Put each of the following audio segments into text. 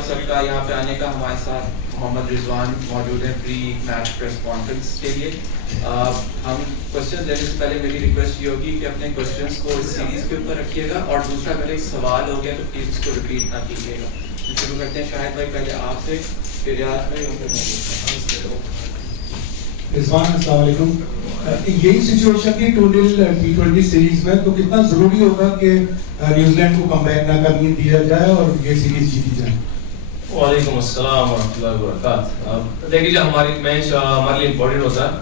آپ سب کا یہاں پہ آنے کا. ہمارے ساتھ محمد رضوان موجود ہیں پری میچ پریس کانفرنس کے لیے. ہم کوشچن لینے سے پہلے میری ریکویسٹ یہ ہوگی کہ اپنے کوشچنس کو اس سیریز کے اوپر رکھیے گا, اور دوسرا اگر ایک سوال ہو گیا تو پلیز اس کو ریپیٹ نہ کیجیے گا. شروع کرتے ہیں شاہد بھائی, پہلے آپ سے, پھر ریاض بھائی, اور پھر رضوان. السلام علیکم. یہی سچویشن تھی 2-0 T20 سیریز میں, تو کتنا ضروری ہوگا کہ نیوزی لینڈ کو کم بیک نہ کرنے دیا جائے اور یہ سیریز جیتی جائے؟ وعلیکم السلام ورحمۃ اللہ وبرکاتہ. دیکھیے ہماری میچ ہمارے لیے امپورٹنٹ ہوتا ہے.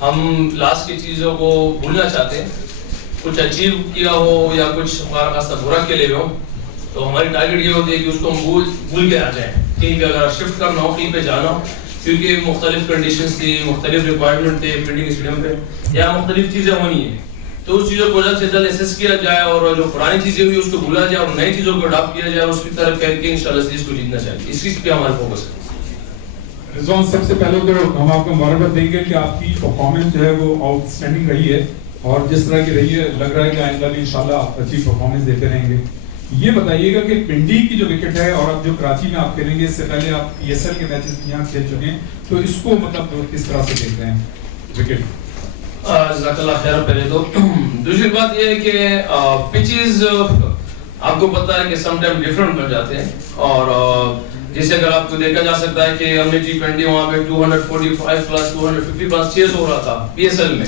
ہم لاسٹ کی چیزوں کو بھولنا چاہتے ہیں, کچھ اچیو کیا ہو یا کچھ ہمارا خاصا برا کھیلے ہوئے ہو, تو ہماری ٹارگیٹ یہ ہوتی ہے کہ اس کو ہم بھول کے آ جائیں. کہیں پہ اگر شفٹ کرنا ہو, کہیں پہ جانا ہو, کیونکہ مختلف کنڈیشنز تھی, مختلف ریکوائرمنٹ تھے فیلڈنگ اسٹیڈیم پہ, یا مختلف چیزیں ہونی ہیں, تو اس چیزوں کو جلد سے جلد اسیس کیا جائے اور جو پرانی چیزیں ہوئی اس کو بھولا جائے اور نئی چیزوں کو اڈاپٹ کیا جائے, اس کی طرف کر کے انشاءاللہ سیریز کو جیتنا چاہیے. اس چیز پہ ہمارا فوکس ہے. رضوان, سب سے پہلے تو ہم آپ کو مبارکباد دیں گے کہ آپ کی پرفارمنس جو ہے وہ آؤٹ اسٹینڈنگ رہی ہے, اور جس طرح کی رہی ہے لگ رہا ہے کہ آئندہ بھی انشاءاللہ آپ اچھی پرفارمنس دیتے رہیں گے. یہ بتائیے گا کہ پنڈی کی جو وکٹ ہے اور اب جو کراچی میں آپ کھیلیں گے, اس سے پہلے آپ ESL کے میچز بھی یہاں کھیل چکے ہیں, تو اس کو مطلب کس طرح سے دیکھ رہے ہیں وکٹ؟ جزاک اللہ خیر. پہلے تو دوسری بات یہ ہے کہ پچز آپ کو پتہ ہے کہ سم ٹائم ڈفرنٹ بن جاتے ہیں, اور جیسے اگر آپ کو دیکھا جا سکتا ہے کہ ہم نے T20 وہاں پہ 245 پلس 250 پلس چیز ہو رہا تھا PSL میں,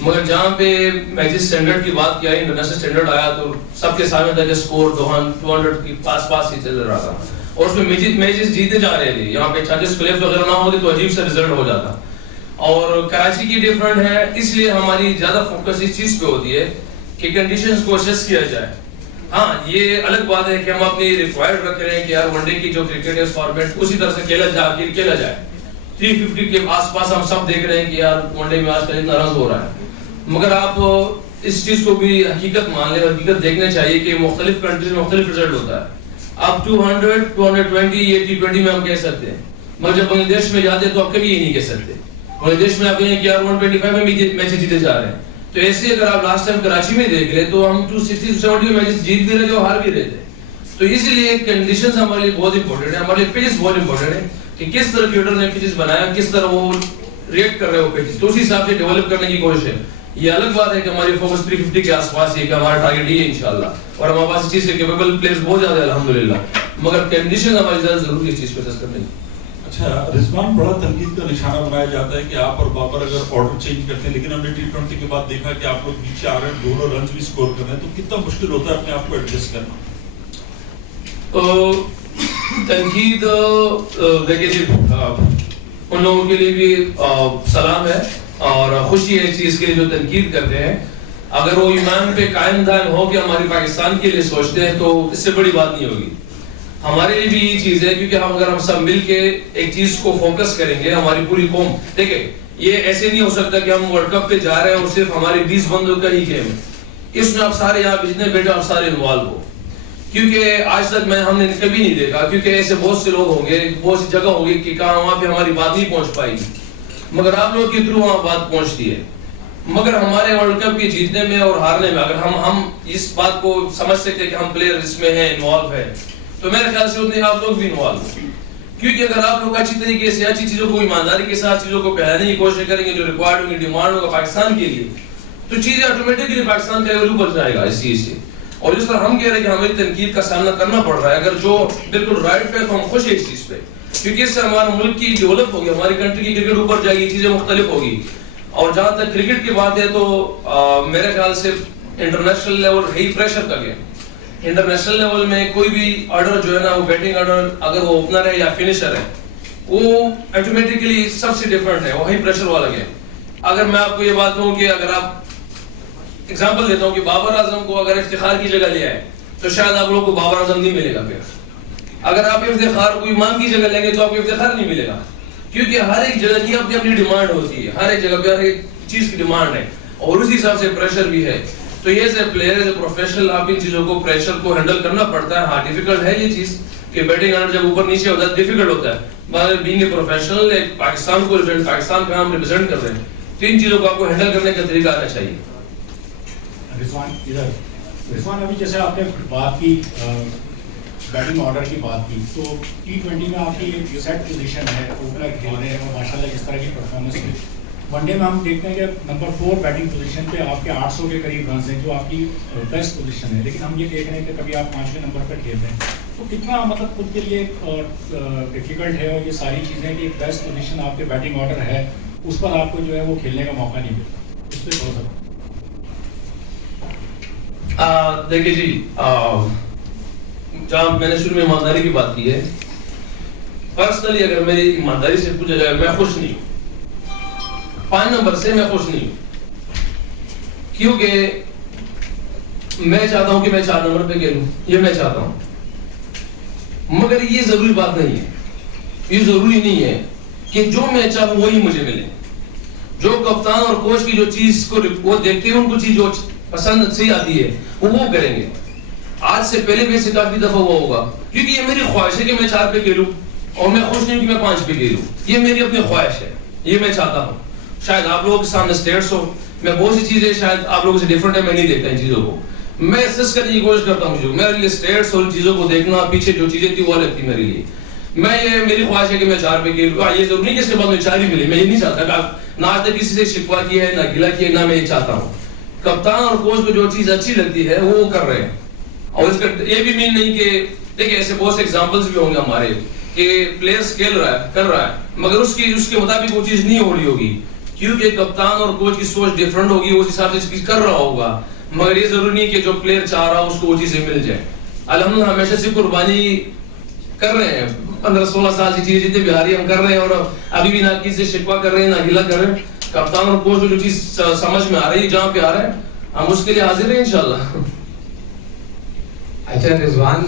مگر جہاں پہ میچز سٹینڈرڈ کی بات کیا, انٹرنیشنل سٹینڈرڈ آیا تو سب کے سامنے تھا کہ سکور 200 کے پاس ہی چل رہا تھا, اور اس میں میچز جیتے جا رہے تھے. یہاں پہ چارجز کلیف وغیرہ نہ ہوتے تو عجیب سا رزلٹ ہو جاتا. اور کراچی کی ڈفرنٹ ہے, اس لیے ہماری زیادہ فوکس اس چیز پہ ہوتی ہے کہ کنڈیشنز کو اسیس کیا جائے. ہاں, یہ الگ بات ہے کہ ہم اپنی ریکوائرڈ رکھ رہے ہیں کہ یار ون ڈے کی جو کرکٹ ہے فارمیٹ اسی طرح سے کھیلا جائے. 350 کے آس پاس ہم سب دیکھ رہے ہیں کہ یار ون ڈے میں آج کل اتنا رنز ہو رہا ہے, مگر آپ اس چیز کو بھی حقیقت مان لیں, حقیقت دیکھنا چاہیے کہ مختلف کنٹریز میں مختلف رزلٹ ہوتا ہے. آپ 200 220 یہ T20 میں ہم کہہ سکتے ہیں, مگر جب بنگلہ دیش میں جاتے ہیں تو آپ کبھی یہ نہیں کہہ سکتے. بنگلہ دیش میں آپ کہیں کہ یار 125 میں بھی میچ جیتے جا رہے ہیں, تو ایسے اگر آپ لاسٹ ٹائم کراچی میں دیکھ لیں تو ہم 260 270 میچز جیت بھی رہے تھے اور ہار بھی رہے تھے. تو اسی لیے کنڈیشنز ہمارے لیے بہت امپورٹنٹ ہے, ہمارے لیے پچز بہت امپورٹنٹ ہے کہ کس طرح فیلڈر نے پچز بنایا, کس طرح وہ ریئیکٹ کر رہے ہو پچز, تو اسی حساب سے ڈیولپ کرنے کی کوشش ہے. یہ الگ بات ہے کہ ہماری فوکس 350 کے آس پاس ہے کہ ہمارا ٹارگیٹ یہ ہے انشاءاللہ, اور ہمارے پاس اس چیز کے کیپیبل پلیئرز بہت زیادہ ہے الحمدللہ, مگر کنڈیشن ہماری زیادہ ضروری ہے اس چیز پہ ٹچ کرنے کی. اچھا رضوان, بڑا تنقید کا نشانہ بنایا جاتا ہے کہ آپ اور بابر اگر آرڈر چینج کرتے ہیں, لیکن ہم نے T20 کے بعد دیکھا کہ آپ لوگ نیچے آ رہے ہیں, دونوں رنز بھی سکور کر رہے ہیں, تو کتنا مشکل ہوتا ہے اپنے آپ کو ایڈجسٹ کرنا؟ تنقید دیکھیے جی, ان لوگوں کے لیے بھی سلام ہے اور خوشی ہے اس چیز کے لیے جو تنقید کرتے ہیں. اگر وہ ایمان پہ قائم دائم ہو کہ ہماری پاکستان کے لیے سوچتے ہیں تو اس سے بڑی بات نہیں ہوگی. ہمارے لیے بھی یہ چیز ہے, کیونکہ ہم اگر ہم سب مل کے ایک چیز کو فوکس کریں گے, ہماری پوری قوم, دیکھیں یہ ایسے نہیں ہو سکتا کہ ہم ورلڈ کپ پہ جا رہے ہیں اور صرف ہمارے 20 بندوں کا ہی گیم ہے. اس میں آپ سارے یہاں جتنے بیٹے آپ سارے انوالو ہو, کیونکہ آج تک ہم نے کبھی نہیں دیکھا, کیونکہ ایسے بہت سے لوگ ہوں گے, بہت سی جگہ ہوگی کہ کہاں وہاں پہ ہماری بات نہیں پہنچ پائے گی, مگر آپ لوگ کے تھرو وہاں بات پہنچتی ہے. مگر ہمارے ورلڈ کپ کے جیتنے میں اور ہارنے میں اگر ہم اس بات کو سمجھ سکتے کہ ہم پلیئر اس میں ہیں, انوالو ہے, تو میرے خیال سے اتنے آپ لوگ بھی انوالو ہو. کیونکہ اگر آپ لوگ اچھی طریقے سے اچھی چیزوں کو ایمانداری کے ساتھ چیزوں کو پہلانے کی کوشش کریں گے جو ریکوائرڈ ہوگی, ڈیمانڈ ہوگا پاکستان کے لیے, تو چیزیں آٹومیٹکلی پاکستان کا لیول اوپر جائے گا اس چیز سے. اور جس طرح ہم کہہ رہے ہیں کہ ہمیں تنقید کا سامنا کرنا پڑ رہا ہے, اگر جو بالکل رائٹ پہ, تو ہم خوش ہیں اس چیز پہ, کیونکہ اس سے ہمارے ملک کی ڈیولپ ہوگی, ہماری کنٹری کی کرکٹ اوپر جائے گی, چیزیں مختلف ہوگی. اور جہاں تک کرکٹ کی بات ہے تو میرے خیال سے انٹرنیشنل لیول ہے ہی پریشر کا گیم. انٹرنیشنل لیول میں کوئی بھی آرڈر جو ہے نا, وہ بیٹنگ آرڈر اگر وہ اوپنر ہے یا فنشر ہے, وہ آٹومیٹکلی سب سے ڈفرنٹ ہے, وہی پریشر والا گیم. اگر میں آپ کو یہ بات کہوں کہ اگر آپ ایگزامپل دیتا ہوں کہ بابر اعظم کو اگر افتخار کی جگہ لے آئے تو شاید آپ لوگوں کو بابر اعظم نہیں ملے گا. پھر اگر آپ افتخار کو ایمان کی جگہ لیں گے تو آپ کو افتخار نہیں ملے گا, کیونکہ ہر ایک جگہ کی اپنی اپنی ڈیمانڈ ہوتی ہے, ہر ایک جگہ پہ ہر ایک چیز کی ڈیمانڈ ہے, اور اسی حساب سے پریشر بھی ہے. تو یہ as a player, as a professional, آپ ان چیزوں کو پریشر کو ہینڈل کرنا پڑتا ہے. ہاں ڈیفیکلٹ ہے یہ چیز کہ بیٹنگ آرڈر جب اوپر نیچے ہوتا ہے ڈیفیکلٹ ہوتا ہے, مگر بینگ اے پروفیشنل, ایک پاکستان کو پاکستان کا ہم ریپرزینٹ کر رہے ہیں, تو ان چیزوں کو آپ کو ہینڈل کرنے کا طریقہ آنا چاہیے. رضوان ابھی جیسے آپ نے بات کی بیٹنگ آرڈر کی بات کی تو T20 میں آپ کی ایک سیٹ پوزیشن ہے, اوپنر کھیل رہے ہیں اور ماشاءاللہ اس طرح کی پرفارمنس کی. ون ڈے میں ہم دیکھتے ہیں کہ نمبر 4 بیٹنگ پوزیشن پہ آپ کے 800 کے قریب رنز ہیں جو آپ کی بیسٹ پوزیشن ہے, لیکن ہم یہ دیکھ رہے ہیں کہ کبھی آپ 5ویں نمبر پر کھیل رہے ہیں. تو کتنا مطلب خود کے لیے ڈیفیکلٹ ہے, اور یہ ساری چیزیں کہ ایک بیسٹ پوزیشن آپ کے بیٹنگ آرڈر ہے اس پر آپ کو جو ہے وہ کھیلنے کا موقع نہیں ملتا, اس پہ تھوڑا سا. دیکھیے جی, جہاں میں نے شروع میں ایمانداری کی بات کی ہے, پرسنلی اگر میری ایمانداری سے پوچھا جائے میں خوش نہیں ہوں, 5 نمبر سے میں خوش نہیں ہوں, کیونکہ میں چاہتا ہوں کہ میں 4 نمبر پہ کھیلوں, یہ میں چاہتا ہوں, مگر یہ ضروری بات نہیں ہے, یہ ضروری نہیں ہے کہ جو میں چاہوں وہی مجھے ملے. جو کپتان اور کوچ کی جو چیز کو وہ دیکھتے ہیں, ان کو چیز جو پسند سے آتی ہے وہ کریں گے. آج سے پہلے بھی سے کافی دفعہ ہوا ہوگا, کیونکہ یہ میری خواہش ہے کہ میں 4 پہ کھیلوں, اور میں خوش نہیں ہوں کہ میں 5 پہ کھیلوں. یہ میری اپنی خواہش ہے, یہ میں چاہتا ہوں. شاید آپ لوگوں کے سامنے اسٹیٹس ہو, میں بہت سی چیزیں شاید آپ لوگوں سے ڈفرنٹ ہے, میں نہیں دیکھتا ان چیزوں کو, میں اسس کرنے کی کوشش کرتا ہوں. جو میرے لیے اسٹیٹس اور چیزوں کو دیکھنا, پیچھے جو چیزیں تھی وہ الگ تھی میرے لیے. یہ میری خواہش ہے کہ میں 4 پہ کھیلوں. یہ ضروری نہیں کہ اس کے بعد میں 4 ہی ملے, میں یہ نہیں چاہتا کہ نہ آج تک کسی سے شکوا کیا ہے نہ گلا کیا ہے, نہ میں یہ چاہتا ہوں. کپتان اور کوچ کو جو چیز اچھی لگتی ہے وہ کر رہے ہیں, اور اس کا یہ بھی مین نہیں کہ دیکھیں ایسے بہت سے ایگزامپلس بھی ہوں گے ہمارے کہ پلیئرس کھیل رہا ہے, کر رہا ہے, مگر اس کے مطابق وہ چیز نہیں ہو رہی ہوگی, کیونکہ کپتان اور کوچ کی سوچ ڈیفرنٹ ہوگی, اس حساب سے چیز کر رہا ہوگا. مگر یہ ضروری نہیں کہ جو پلیئر چاہ رہا اس کو وہ چیزیں مل جائیں. الحمدللہ ہمیشہ سے قربانی کر رہے ہیں, 15-16 سال سے چیزیں جتنے بھی آ رہی ہیں ہم کر رہے ہیں, اور ابھی بھی نہ کسی سے شکوا کر رہے ہیں نہ گلا کر رہے ہیں. کپتان اور کوچ کو جو چیز سمجھ میں آ رہی ہے, جہاں پہ آ رہے ہیں, ہم اس کے لیے حاضر ہیں انشاءاللہ. اچھا رضوان,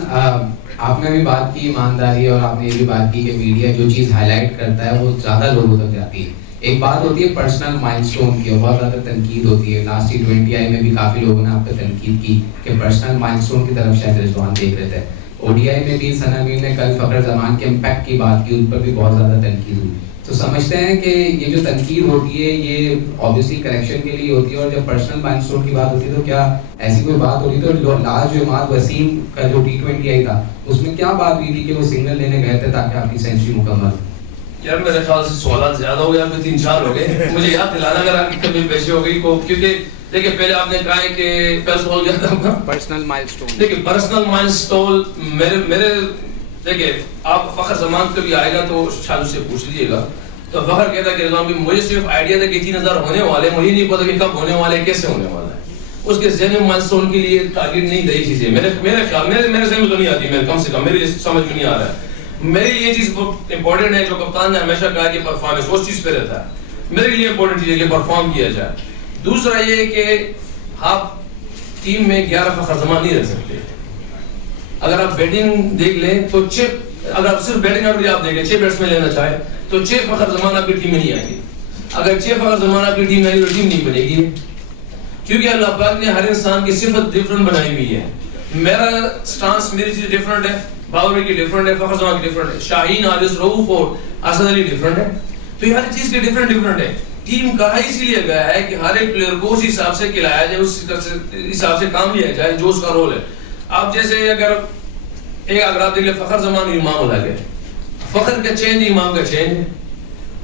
آپ نے بھی بات کی ایمانداری, اور آپ نے یہ بھی بات کی کہ میڈیا جو چیز ہائی لائٹ کرتا ہے وہ زیادہ لوگوں تک جاتی ہے. ایک بات ہوتی ہے پرسنل مائل سٹون کی, اور بہت زیادہ تنقید ہوتی ہے. لاسٹ T20 آئی میں بھی کافی لوگوں نے آپ پہ تنقید کی کہ پرسنل مائل سٹون کی طرف شاید رضوان دیکھ رہے تھے. ODI میں بھی ثنا امین نے کل فخر زمان کے امپیکٹ کی بات کی, ان پر بھی بہت زیادہ تنقید ہوئی. تو سمجھتے ہیں کہ یہ جو تنقید ہوتی ہے یہ obviously کریکشن کے لیے ہوتی ہے, اور جب پرسنل مائل سٹون کی بات ہوتی ہے تو کیا ایسی کوئی بات ہوتی ہے؟ تو لاسٹ جو اماد وسیم کا جو T20 آئی تھا اس میں کیا بات ہوئی تھی کہ وہ سنگل لینے گئے تھے تاکہ آپ کی سینچری مکمل؟ یار میرے خیال سے سوالات زیادہ ہو گیا, 3-4 ہو گئے, مجھے یاد دلانا اگر آپ کی کمی پیشی ہو گئی کو, کیونکہ دیکھیں پہلے آپ نے کہا ہے کہ پہلا سوال کیا تھا پرسنل مائل سٹون. دیکھیں پرسنل مائل سٹون میرے دیکھیں آپ فخر زمان کبھی آئے گا تو شاید اس سے پوچھ لیجیے گا. تو فخر کہتا کہ رضوان بھی مجھے صرف آئیڈیا تھا کہ 3000 ہونے والے, مجھے نہیں پتا کہ کب ہونے والے, کیسے ہونے والا ہے. اس کے ذہن میں مائل سٹون کے لیے ٹارگیٹ نہیں دی چیزیں, میرے خیال میرے ذہن میں تو نہیں آتی, میرے کم سے کم میری سمجھ میں نہیں آ رہا ہے. میرے لیے یہ چیز امپورٹنٹ ہے جو کپتان نے ہمیشہ کہا کہ پرفارمنس اس چیز پہ رہتا ہے. میرے لیے امپورٹنٹ چیز ہے کہ پرفارم کیا جائے. دوسرا یہ کہ آپ ٹیم میں 11 فخر زمان نہیں رہ سکتے. اگر آپ بیٹنگ دیکھ لیں تو اگر آپ صرف بیٹنگ آرڈر آپ دیکھ لیں 6 بیٹسمین لینا چاہے تو 6 فخر زمان آپ کی ٹیم میں نہیں آئیں گے. اگر 6 فخر زمان آپ کی ٹیم میں آئیں گے تو ٹیم نہیں بنے گی, کیونکہ اللہ پاک نے ہر انسان کی صفت ڈفرنٹ بنائی ہوئی ہے. میرا سٹانس, میری چیز ڈفرنٹ ہے, باوری کی ڈفرنٹ ہے, فخر زمان کی ڈفرنٹ ہے, شاہین, حارث, رؤوف اور اسد علی ڈفرنٹ ہے. تو یہ ہر چیز کے ڈفرنٹ ہے. ٹیم کہا اسی لیے گیا ہے کہ ہر ایک پلیئر کو اس حساب سے کھلایا جائے, اس حساب سے کام لیا جائے جو اس کا رول ہے. آپ جیسے اگر آپ دیکھ لیں فخر زمان امام الگ ہے, فخر کا چینج امام کا چینج ہے.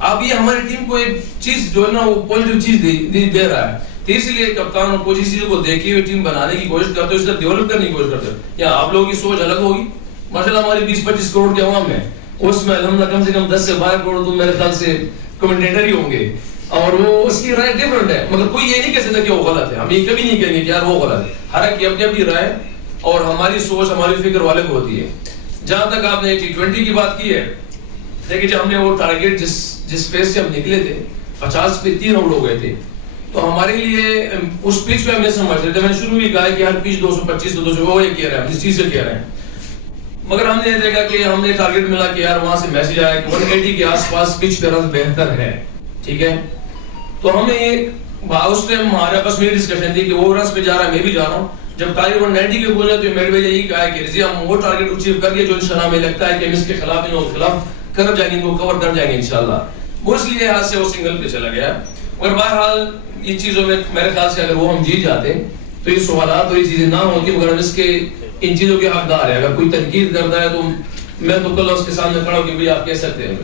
اب یہ ہماری ٹیم کو ایک چیز جو ہے نا وہ پوزیٹیو چیز دے رہا ہے. تو اس لیے کپتان اور کوچ اسی کو دیکھے ہوئے ٹیم بنانے کی کوشش کرتے ہیں, اس طرح ڈیولپ کرنے کی کوشش کرتے ہیں. یا آپ لوگوں کی سوچ الگ ہوگی, ماشاءاللہ ہماری 20-25 کروڑ کے عوام ہے, اس میں الحمدللہ کم سے کم 10 سے 12 کروڑ تو میرے خیال سے کمنٹیٹر ہی ہوں گے, اور وہ اس کی رائے ڈیفرنٹ ہے. مگر کوئی یہ نہیں کہہ سکتا کہ وہ غلط ہے, ہم یہ کبھی نہیں کہیں گے کہ یار وہ غلط ہے. ہر ایک کی اپنی اپنی رائے اور ہماری سوچ ہماری فکر والے کو ہوتی ہے. جہاں تک آپ نے T20 کی بات کی ہے, دیکھیں جب ہم نے وہ ٹارگیٹ جس فیز سے ہم نکلے تھے 50 پہ 3 آؤٹ ہو گئے تھے, تو ہمارے لیے اس پچ پہ ہم نے سمجھ رہے تھے, میں نے شروع میں کہا کہ ہر پچ 225 تو 200 وہ یہ کہہ رہے ہیں, ہم اس چیز سے کہہ رہے ہیں. مگر ہم نے دیکھا کہ ہم نے ٹارگیٹ ملا کہ یار وہاں سے میسج آیا کہ 180 کے آس پاس پچ پہ رن بہتر ہے, ٹھیک ہے. تو ہم نے اس ٹائم ہمارے آپس میں ڈسکشن تھی کہ وہ رنس پہ جا رہا ہے, میں بھی جا رہا ہوں. جب ٹارگیٹ 190 کے پہنچا تو میرے بھائی یہی کہا ہے کہ رضی ہم وہ ٹارگیٹ اچیو کر گئے جو انشاءاللہ ہمیں لگتا ہے کہ ہم اس کے خلاف ان کے خلاف کر جائیں گے, ان کو کور کر جائیں گے انشاءاللہ. وہ اس لیے ہاتھ سے وہ سنگل پہ چلا گیا. اور بہرحال یہ چیزوں میں میرے خیال سے اگر وہ ہم جیت جاتے تو یہ سوالات اور یہ چیزیں نہ ہوتی, مگر ہم اس کے ان چیزوں کے حقدار ہے. اگر کوئی تنقید کرتا ہے تو میں تو کل اس کے سامنے کھڑا ہوں کہ بھئی آپ کہہ سکتے ہیں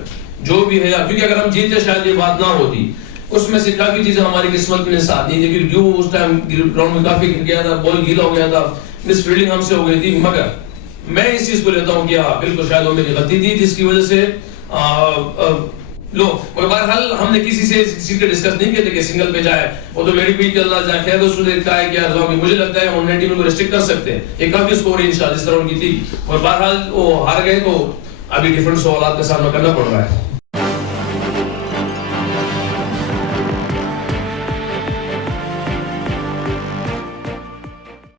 جو بھی ہے, کیونکہ اگر ہم جیتے شاید یہ بات نہ ہوتی. اس میں سے کافی چیزیں ہماری قسمت میں ساتھ نہیں تھی, جو اس ٹائم گراؤنڈ میں کافی گر گیا تھا, بال گیلا ہو گیا تھا, مس فیلڈنگ ہم سے ہو گئی تھی. مگر میں اس چیز کو لیتا ہوں کہ ہاں بالکل شاید وہ میری غلطی تھی جس کی وجہ سے اور بہرحال ہم نے کسی سے اس چیز کو ڈسکس نہیں کیا تھے کہ سنگل پہ جائے. وہ تو میری پیٹ کے اللہ جائے خیر اس نے کہا ہے کہ یار مجھے لگتا ہے آن لائن ٹیم کو ریسٹرکٹ کر سکتے ہیں, یہ کافی اسکور ہے انشاءاللہ جس طرح ان کی تھی. اور بہرحال وہ ہار گئے تو ابھی ڈیفرنٹ سوالات کا سامنا کرنا پڑ رہا ہے.